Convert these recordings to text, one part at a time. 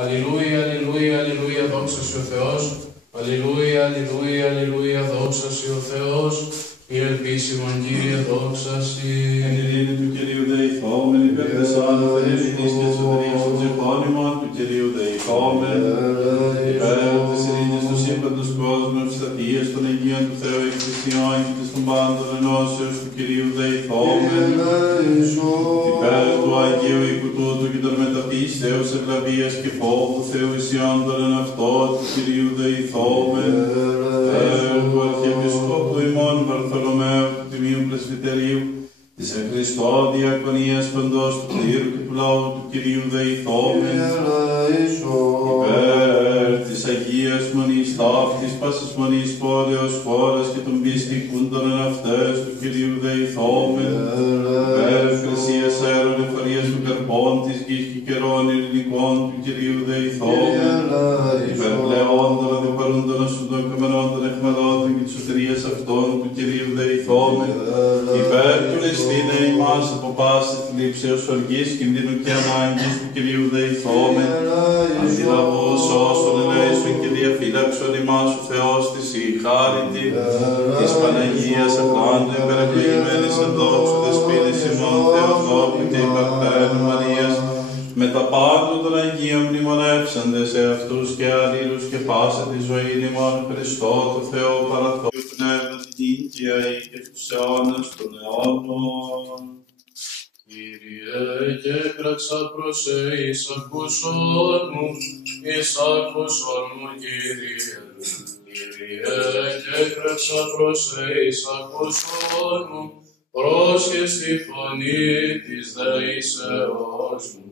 Αλληλούια, αλληλούια, αλληλούια, δόξα σοι ο Θεός. Αλληλούια, αλληλούια, αλληλούια, δόξα σοι ο Θεός. Η ελπίσιμον Κύριε, δόξα σοι. Εν ειρήνη του Κυρίου δεηθόμεν, υπέρ της άνωθεν ειρήνης και εσωτερίας των ζευγόνιμων του Κυρίου δεηθόμεν, υπέρ της ειρήνης του σύμπαντος κόσμου, ευσταθίας των Αγίων του Θεού Εκκλησιών και της των πάντων ενώσεως του Κυρίου δεηθόμεν, υπέρ του Αγίου οίκου τούτου και των μεταπίστεως ευλαβίας και φόβου Θεού ισιών των εν αυτό του Κυρίου δεηθόμεν, υπέρ του Αρχιεπισκόπου ημών Βαρθολομαίου του Τιμίου Πρεσβυτερίου, της εν Χριστώ διακονίας παντός του κλήρου και του λαού του Κυρίου δεηθόμεν, υπέρ της Αγίας Μονής ταύτης πάσης μονής πόλεως χώρας και των πιστικούντων εν αυτές του Κυρίου δεηθόμεν, υπέρ εκκλησίας αέρων εφορίας των καρπών της γης και καιρών ειρηνικών του Κυρίου δεηθόμεν, υπέρ πλεόντων αντιπαρούντων ασούντων καμενόντων εχμαλώτων και της σωτηρίας αυτών του Κυρίου δεηθόμεν, υπέρ του ληστήνε ημάς από πάση θλίψεως οργής κινδύνου και ανάγκης του Κυρίου δεηθόμεν, αντιλαβούς όσων ελέησον και διαφύλαξον ημάς ο Θεός της η χάρητη της Παναγίας Ακλάντου υπερευλογημένης εν δόξου δεσποίνης ημών Θεοτόκου και υπερπέρνου Μαρίας, με τα πάντων των Αγίων μνημονεύσαντε σε αυτούς και αλλήλους και πάσα τη ζωή ημών Χριστό το Θεό παραθώ και πνεύμα την Ήγια και τους αιώνας των αιώνων. Κύριε, και έκραξα προς εις ακούσον μου, Κύριε. Κύριε, και έκραξα προς εις ακούσον μου, πρόσχες τη φωνή της δεήσεώς μου.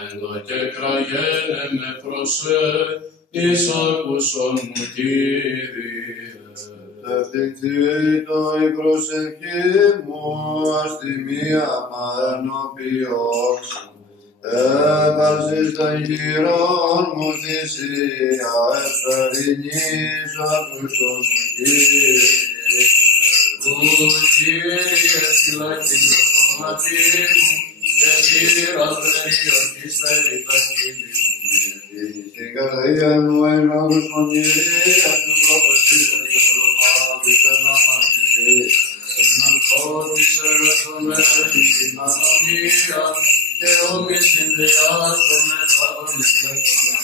Εν το και κραγένε με προσέ, εις ακούσον μου, Κύριε. Ευτυχθήτω η προσευχή μου, αστιμία μα ενώπιός μου. Έπαρσης των γύρων μου θυσία, εσπερινής ακούσον μου, Κύριε. Κύριε, φυλακή το κομμάτι μου, και πήρα περιοχής περί χείλη μου. Στην καρδία μου ενώπως μονηρία του προφεσίτων και προπάτησαν αμαρτίες. Συναρκώτης εργαζομένη στην ανομία, και όμοι συνδυάζω μετά τον εκλέκτονα.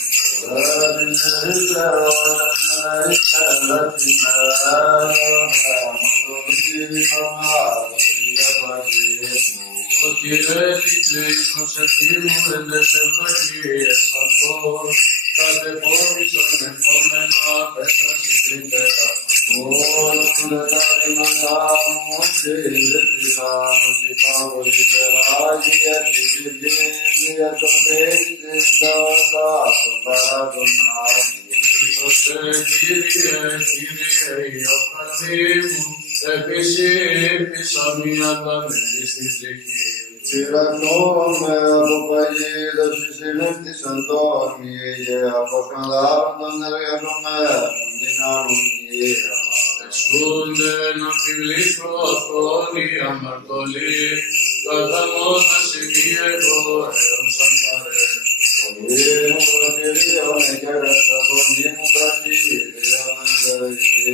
Ο Κύριε η προσευχή μου εν τες ευλογίες αυτός, κατεπόμισον ερχόμενο απέσταση τρίτερα. Όσον τα ρήματά μου συλλήφθησαν, ως υπάρχον υπεράγια της ηλίθεια των πίστης δώσασον παρά τον Άγιο. Χριστέ, Κύριε, η οφθαλμή μου, επισύρθησα μία καμένη στην ψυχή. Συραξώμε από παγίδες συλλήφθησαν τόρμοι και από σκανδάλων των εργαζομένων την ανομία. Εσούνται να φιλήσω αυτόν η αμαρτωλή, κατά μόνα σημεία εγώ έως αν παρέμβω. Φωνή μου προτηρίων εκέρεσα, φωνή μου πρακτήριον ενδεχτή.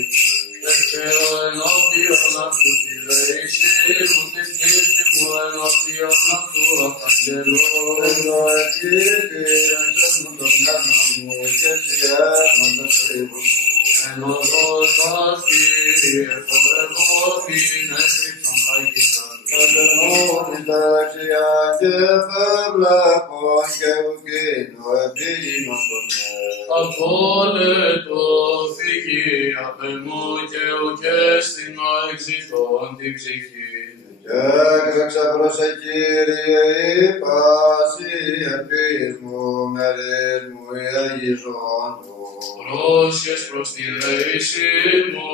Ευχαίω ενώπιον αυτού τη δεήση μου, τη πίστη μου ενώπιον αυτού απαγγελώ. Εγώ εκείπη εξές μου το πνεύμα μου και εσύ έγνοντα τρίβου μου. Εν οδός αυτή εφορευόμην έστριψον παγίδων. Κατενούν εις τα δεξιά και φεβλέπων και ουκίνου επίγεινος τον Απόλετο φυγή απ' εμού και ουκέστηνο εξητών την ψυχή. Και έκραξα προς Κύριε είπαση ελπίς μου, μερίς μου η αγιζόντου. Πρόσχες προς τη δεήση μου,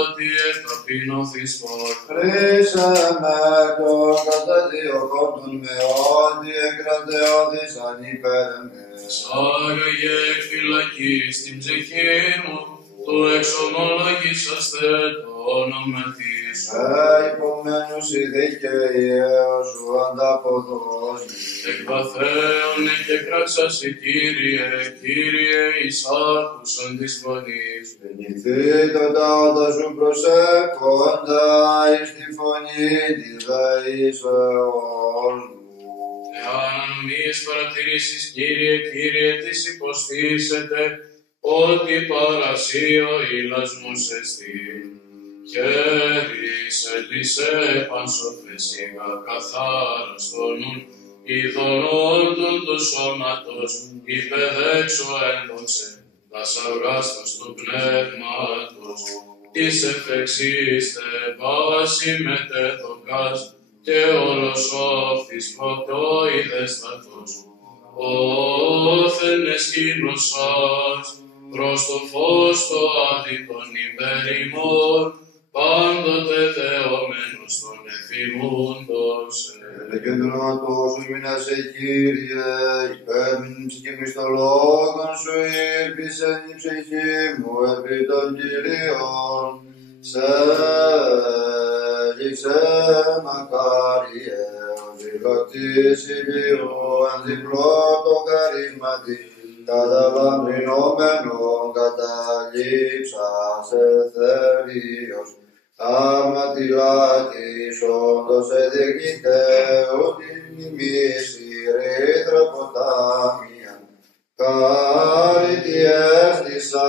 ότι εκταπεινωθείς φορ. Χρήσε με τον καταδιωκόντων με ό,τι εκρατεώδησαν υπέρ με. Σάγαγε εκ φυλακής την ψυχή μου, του εξομολογήσαστε το όνομα της. σου. Υπομένους η δικαιία σου ανταποδώσει. Εκ βαθέων και κράξασι, Κύριε, Κύριε, εις άκουσον της φωνής. Γεννηθείτε τα όντα σου προσέχοντα εις τη φωνή τη δεήσεώς μου. Εάν μης παρατηρήσεις, Κύριε, Κύριε, τις υποστήσετε, ότι παρασύ ο ήλασμος εστί. Χέρις έλυσε πανσοφεσίγα καθάραστον, ειδωρόντων του σώματος, υπεδέξω ένδοξε, τας αυγάστος του πνεύματος, της εφεξίστε πάση μετέδοκας, και όλος όφθης πρωτοειδεστατός. Όθεν εσκήνωσας προς το φως το άδικον υπερημών, πάντοτε θεωμένος των εφημούντος. Κεντρώματος σου μείνασε, Κύριε, υπέμεινε ψυχήμης των λόγων σου, ήλπισεν η ψυχή μου επί των Κυρίων. Σε έλειξε μακάριε, ο ζηλωτής ηλίου, εν διπλό το καρίσματι, καταλαμπρινόμενον καταλήψας εθέριος. Αματιλάκης όντως εδικείται, ότι μιμήσει ρήτρα ποτάμια. Κάρητη έστησα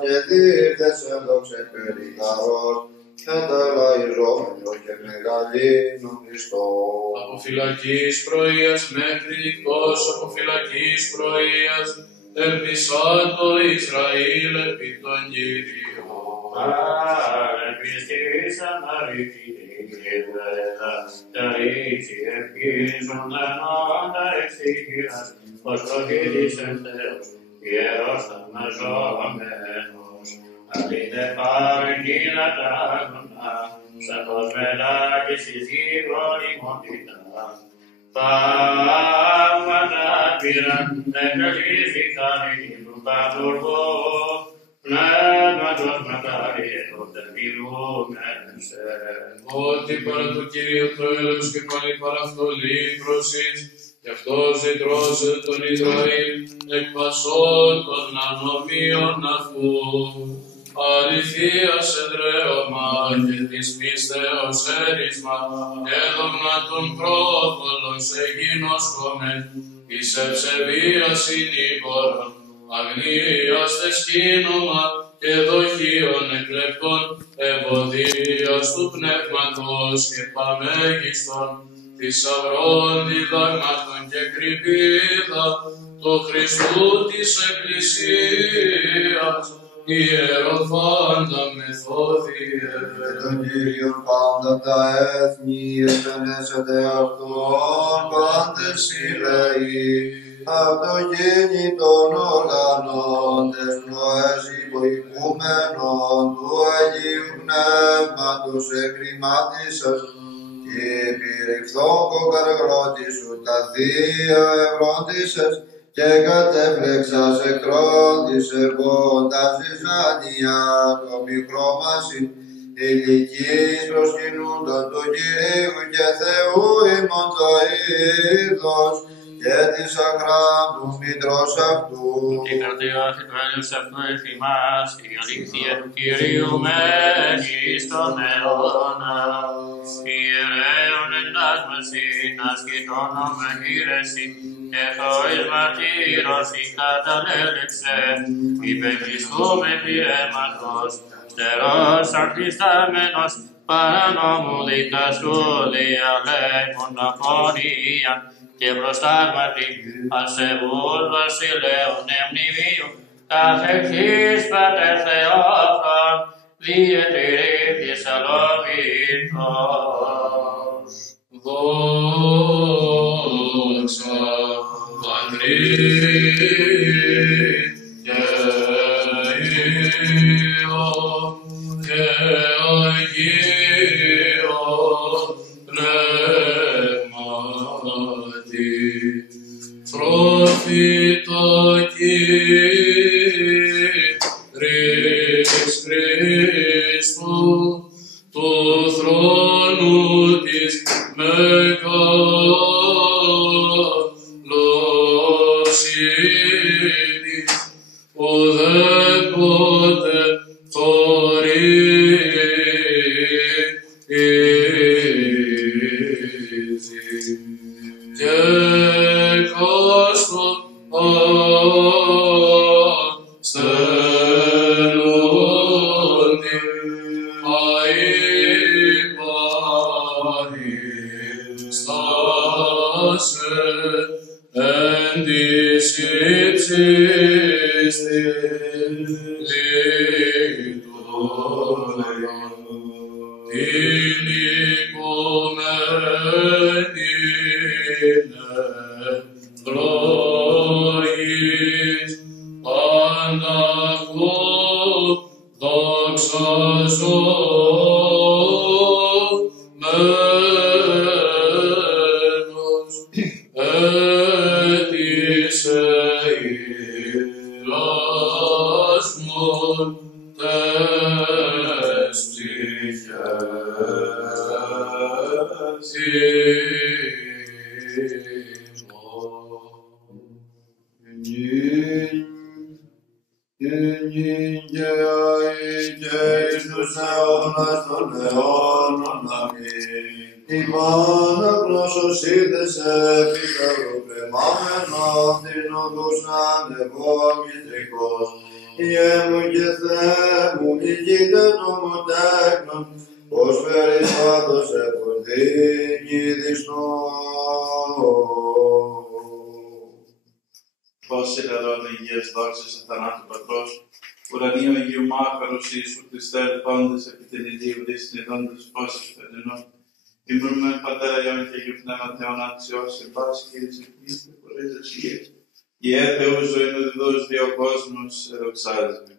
και δίρτες ένδοξε περικαρός, ενταλαϊζόμενο και μεγαλύνων Χριστός. Από φυλακής πρωίας μέχρι νυχτός, από φυλακής πρωίας, ελπισά το Ισραήλ επί των Κύριων. Επιστής αναρρυθμίδα, τα ρίξη ευχίζονταν όντα εξήγηρας, ως προφήτης εν Θεός, ιερός θαυμαζόμενος. Αλήτε παρεκείνα τα γνωστά, σαν πως μελάκης εις γηγονιμότητα. Θαύματα πήραν, εγκαλύθηκαν του πατουργού, πνεύματος μακαριέονται μιλούμενσε. Ότι παρά το Κύριο το έλεος και πάλι παρά αυτό λύτρωσης, κι αυτός ζητρώσε τον Ισραήλ, εκ πασών των ανομίων αυτού. Αληθείας εδραίωμα και της πίστεως έρισμα, και δόγμα των πρόβολων σε γινώσκομεν, εις ευσεβίας συνήγορων, αγνίας τε σκήνομα και δοχείων εκλεπτών, ευωδίας του πνεύματος και παμέγιστον, θησαυρών διδάγματων και κρυπίδα, το Χριστού της Εκκλησίας, ιεροφάντα μεθόδιε. Τον Κύριον πάντα τα έθνη, επενέσετε αυτόν πάντες οι λαοί, αυτογέννητον οργανώντες πνοές υποοικούμενον του Αγίου Πνεύματος εκκλημάτισας, και επιρριφθόν κοκαργρότης σου τα θεία ευρόντισες, και κατέπλεξας εκρόντις επώντας ζυζάνια το μικρό μασί, ηλικίης προσκυνούντον του Κυρίου και Θεού ημών το είδος, και της αχράντου μητρός αυτού. Η καρδιά του έλεος αυτού εφημάς, η αλήθεια του Κυρίου μένει στον αιώνα. Ιερέων εντάσμασιν, ασκητώνων με γύρεση, και χωρίς μαρτύρωση καταλέλεξε, υπεκλειστούμε πειρέματος, στερός αντιστάμενος, παρανόμου δικαστούλη αλέγουν αφωνία, και προστάγματι ασεβούς βασιλέων εμνημίου, καθεξής Πατέρ Θεόφρον, διετηρή της αλοβήτως. Δόξα Πατρί και Υιό και Αγίο Πνεύματι, προφήτω Κύρις Χριστού, του εσείς την λειτουργία, την οικουμένη νετρόης, Παναγού δοξαζόμενος, έτησε ήρας μου τες ψυχές και εις τους αιώνας των αιώνων. Αμήν. Ημών αγνωσοσίδες επικαλοπεμάμενον την οδούς ανεβών μητρικός. Ιε μου και Θεέ μου, νικήτε το μου τέκνον, πως φέρεις πάντως εποδίνη δυσνό. Πώς ηλαρών υγείας δόξης αθανάτου Πατρός, ουρανίου Αγίου Μάχαρος Ιησού Χριστέ ελπόντες επί την Ιδίου δίσιν ειδώντες πόσες φερινών, ημερούμεν Πατέρα Υιόν και Αγίου Πνεύμα Θεόν άξιος σε πάση και της εκμής και χωρίς αξίες. Ιε Θεού ζωήν οδηδούς δύο κόσμους εδοξάζουμε.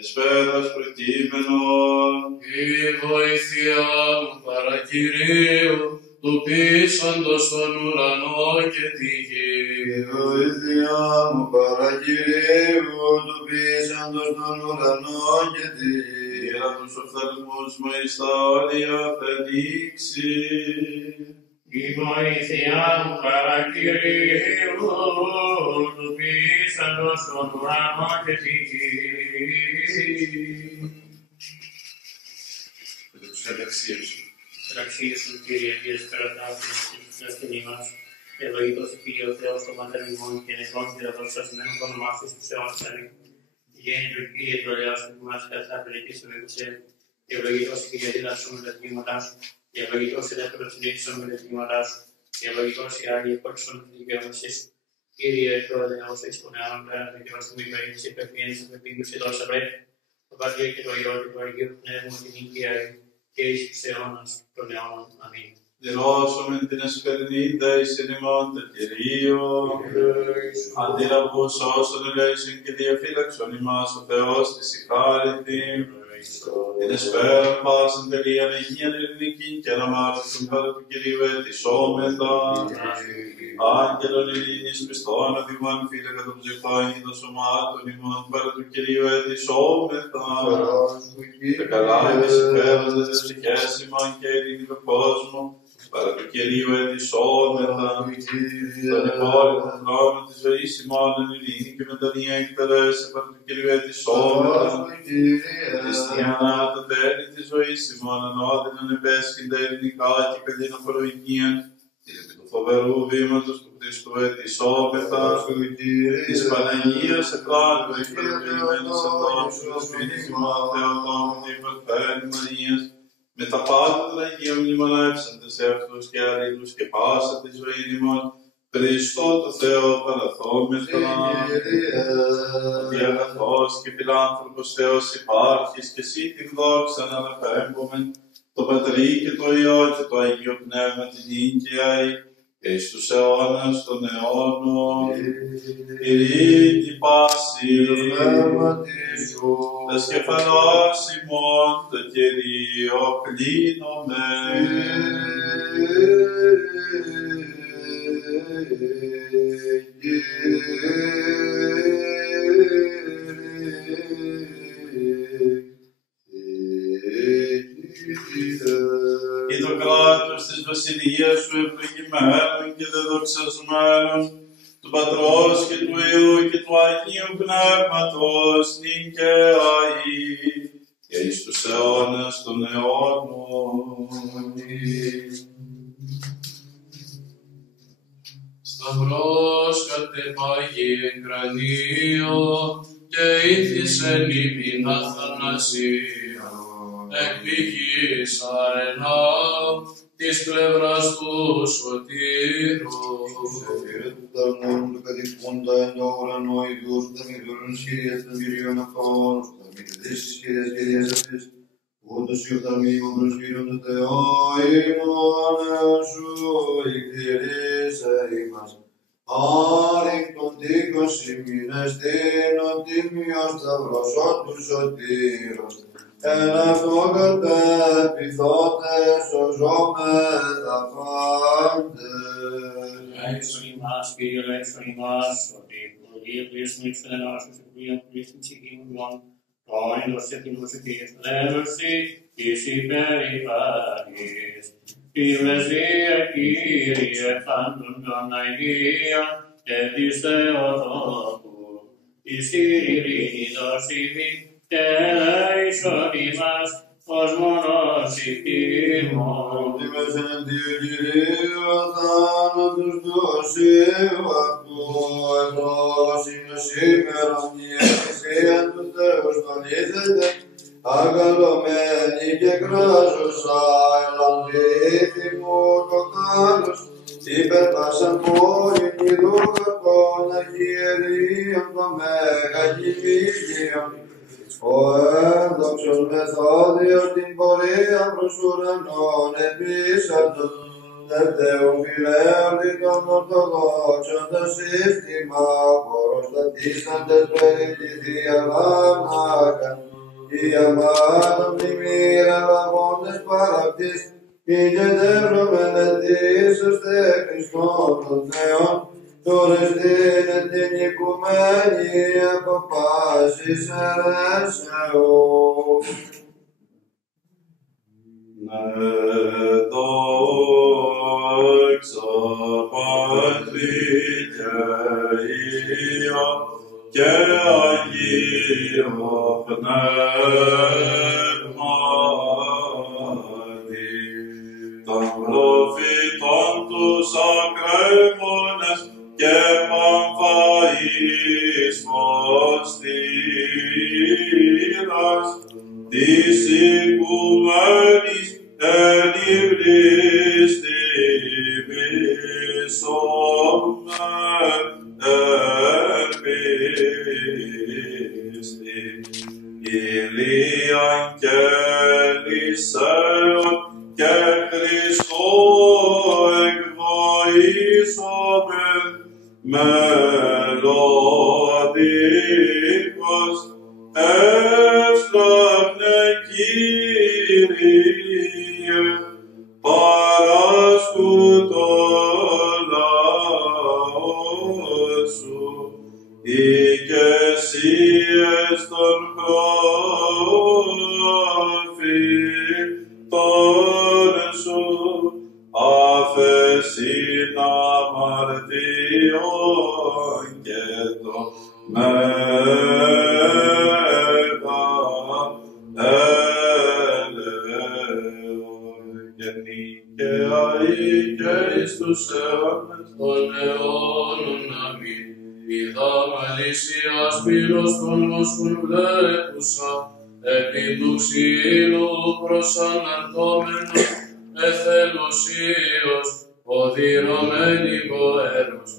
Εσπέρας προκείμενον. Η βοήθεια μου παρακυρίου, του πείσαντος τον ουρανό και τη γη. Η βοήθεια μου παρακυρίου, του πείσαντος τον ουρανό και τη γη. Ήρα τους οφθαλμούς μου εις τα όρια φενήξει. Η βοήθεια μου παρακυρίου, του πείσαντος τον ουρανό και τη γη. Εξαξίες σου, Κύριε, Κύριε Περατάφης, και του ημάς, ευλογητός ο Κύριος Θεός των Πατέρων ημών και νεκρών και δοξασμένων το όνομά σου στους αιώνας αμήν. Γέννητο Κύριε, το ελαιός σου που μας κατά απελεκείς του Βεβουτσέλ, και ευλογητός Κύριε, δίδασσον με τα τμήματά σου, και ευλογητός ελεύθερος συνήθισον με τα τμήματά σου, και ευλογητός οι Άγιοι επόξον με την δικαιώμασή σου. Κύριε, το ελαιός σου εις πονεάν πέραν με την ορθμή περίπτωση υπευθύνης με πίνους και τόσα βρέφη, το Πατρί και το Υιό και το Αγίου Πνεύμα την νίκαια και εις τους αιώνας των αιώνων. Αμήν. Δηλώσομεν την εσπερνίδα εις εν ημών το Κυρίο. Αντίλαβους όσων ελέησιν και διαφύλαξον ημάς ο Θεός της ηχάρητη. Την εσπέραν πάσαν τελείαν υγείαν ελληνική και αναμάρτητον κατά του Κυρίου ετισόμεθα. Άγγελον ειρήνης πιστών οδηγών φίλε κατά ψυχών και των σωμάτων ημών κατά του Κυρίου ετισόμεθα. Τα καλά και συμφέροντα τις ψυχές ημών και ειρήνη του κόσμου παρά του Κυρίου ετισόμεθα. Τον υπόλοιπο χρόνο της ζωής ημών εν ειρήνη και μετανία εκτερέσε παρά του Κυρίου ετισόμεθα. Χριστιανά τα τέλη της ζωής ημών ανώδυναν επέσχυντα ειρηνικά και παιδίνα φοροικίαν και επί του φοβερού βήματος του Χριστού ετισόμεθα. Της Παναγίας εκλάτου εκπαιδευμένης εντόψου της σπίτης ημών Θεοτόμου και υπερφέρει Μαρίας με τα πάντα των Αγίων μνημονεύσαντες εαυτούς και αλλήλους και πάσα τη ζωή ημών Χριστό το Θεό παραθόμεθα. Ότι αγαθός και φιλάνθρωπος Θεός υπάρχεις και εσύ την δόξα να αναπέμπομεν το Πατρί και το Υιό και το Αγίο Πνεύμα την νίκαια και εις τους αιώνας των αιώνων. Ειρήνη πάση τας κεφαλάς ημών το Κυρίο κλείνομεν. Και το κράτος της βασιλείας σου ευλογημένων και δεδοξασμένων του Πατρός και του Υιού και του Αγίου Πνεύματος νυν και αεί και εις τους αιώνας των αιώνων. Σταυρός κατεπάγει κρανίο και ήθισεν ημίν αθανασία. Εκ πηγής αενά της πλευράς του Σωτήρου. Σε πήρε του ταρμόνου του κατοικούντα εν το ουρανό ιδίους που θα μηδωρούν σχέδιας των Κυρίων αυτών, που θα μηδείς τις σχέδιας αυτής, ούτως οι οφθαλμοί μου προσφύρουν το Θεό, ημών σου εκτηρήσε ημάς. Άρρηκτον τείχος ημίνες τίνον τίμιος σταυρός του Σωτήρος, εν αυτό κατέπιθότες σωζόμεθα πάντες. Λέξον ημάς, Κύριε, λέξον ημάς, ότι η προλογία πλήσουν εις τον ενάσους, η οποία πλήσουν ψυχή μου μόν, το όνειδος και την μουσική, λέβωση της υπερηφάνης. Η Μεσσία, Κύριε, πάντων τον Αγία, και της Θεοτόκου, της ειρήνη δοσίμη, και λέησον ημάς, ως μόνος υπήρμον. Τιμές εν Διε Κυρίου, θάνατος δοσίου αυτού, ευρώς είναι σήμερα η Εκκλησία του Θεού στολίζεται, αγκαλωμένη και κράζουσα, ελαμβήθη μου το κάλος, υπερπάσαν πόλην ειδού κακών αρχιερίων το μέγα κηλίγιον. Ο ένδοξος μεθόδιος την πορεία προς ουρανών επίσαντος, Δευτέου φιλέωρτη των Ορθοδόξων το σύστημα, χωροστατήσαντες περί τη Θεία Λάμνακα, οι αμάτων πλημμύρα λαβώντες παραπτής, ηγετεύρωμεν ετήσως τε Χριστόν των Θεών, τωρες δίνε την οικουμένη από πάσης αιρέσεως. Δόξα Πατρί και Υιό και Αγίο Πνεύματι, των προφητών τους ακρέμονες και Παμφαής Φωστήρας, της οικουμένης εν ύβρις τιμήσομεν εν πίστη, Ηλίαν και Ελισαίων και Χριστό εκβοήσομεν μελλοντικώς, εύσλαυνε Κύριε, παράσκουτο λαό σου, οικεσίες των προφητών σου, αφεσίν αμαρτιών και το και εις τους αιώνες των αιώνων. Αμήν. Ιδά μαλίσιας πύρος των μόσκων βλέπουσα, επί του ξύλου προσαναρτώμενος, εθελουσίως, οδυρωμένη ποέρος.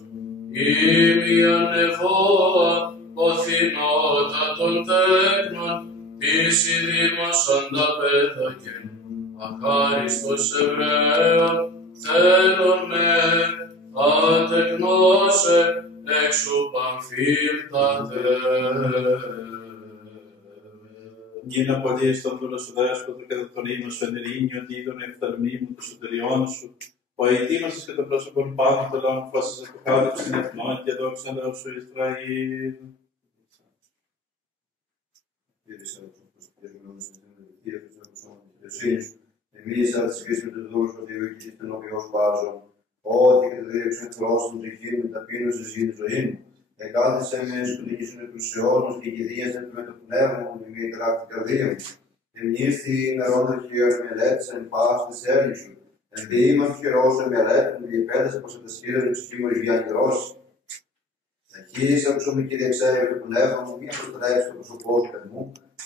Ήμια νεβόα, οθυνότα των τέκνων, της ειδήμωσαν τα πέδακεν. Αχάριστος Εβραίων, θέλον με, ατεκνώσε, έξω παμφύρτατε. Γίνα πολύ στον δούλο σου δέσποτο και τον ήμο σου εν ειρήνη, ότι είδον εφθαλμή μου των σωτεριών σου, ο αιτήμασες και το πρόσωπον πάνω των λαών που βάσισες το χάρη στην εθνών και δόξα λαό σου Ισραήλ. Εμείς αντισφίσουμε τους δούλους του Θεού και την οποία βάζω, ότι και το δίεξον εκφρόσουν του εκείνου με ταπείνωση ζει τη ζωή μου. Εκάθισε με σκοτεινήσουν τους αιώνους και κηδίασαν με το πνεύμα μου τη μία γράφτη καρδία μου. Εμνήσθη ημερών αρχαίων μελέτης εν πάση της έργης σου. Εν διήμας χειρός εν μελέτων διεπέδεσαι πως από τα σχήρες μου ψυχή μου για νερώσει. Αρχής ακούσαμε Κύριε εξαίρε το πνεύμα μου, μία προστρέψει το πρόσωπό σου μου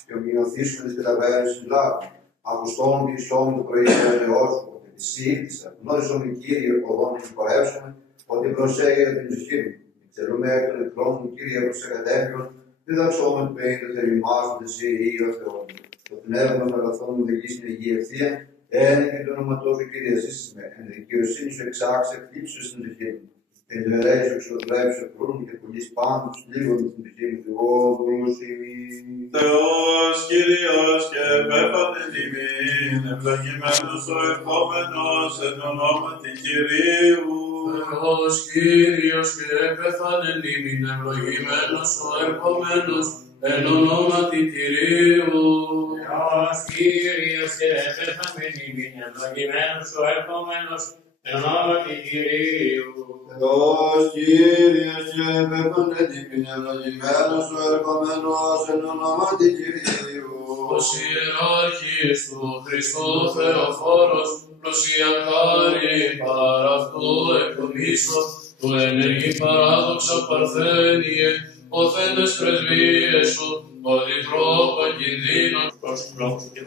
και ομοιωθήσουμε τις καταλαβαίνεις συλλάβου. Ακουστών διεισόμουν το πρωί του Θεός σου, ότι σύλλησα, γνώρισον Κύριε, οδόν και πορεύσαμε, ότι προσέγεται την ψυχή μου. Εξελούμε εκ των εχθρών μου, Κύριε, προς εκατέφιον, διδαξόμεν πέιντε θερημάσουν εσύ ή ο Θεός. Το πνεύμα των αγαθών μου δική στην Αγία Ευθεία, ένα και το όνοματό σου, Κύριε, ζήσεις με, εν δικαιοσύνη σου εξάξε, χτύψου στην ψυχή μου. Εν βερέει σου εξοδρέψει ο κρούν και πουλείς πάντου, λίγον στην ψυχή μου, εγώ δούλωσιμη. Θεός Κύριος και επέφανε τιμήν, ευλογημένος ο ερχόμενος εν ονόματι Κυρίου. Θεός Κύριος και έπεθανε νήμην, ευλογημένος ο ερχόμενος, εν ονόματι Κυρίου. Θεός Κύριος και έπεθανε νήμην, ευλογημένος ο ερχόμενος, εν ονόματι Κυρίου. Θεός Κύριος και επέφανε τιμήν, ευλογημένος ο ερχόμενος, εν ονόματι Κυρίου. Ως ιεράρχης του Χριστού Θεοφόρος, προσιακάρι παρά αυτού εκομίσως, του ενεργή παράδοξα παρθένιε, οθέντες πρεσβείες σου, ότι τρόπον κινδύνων Προς του λόγου και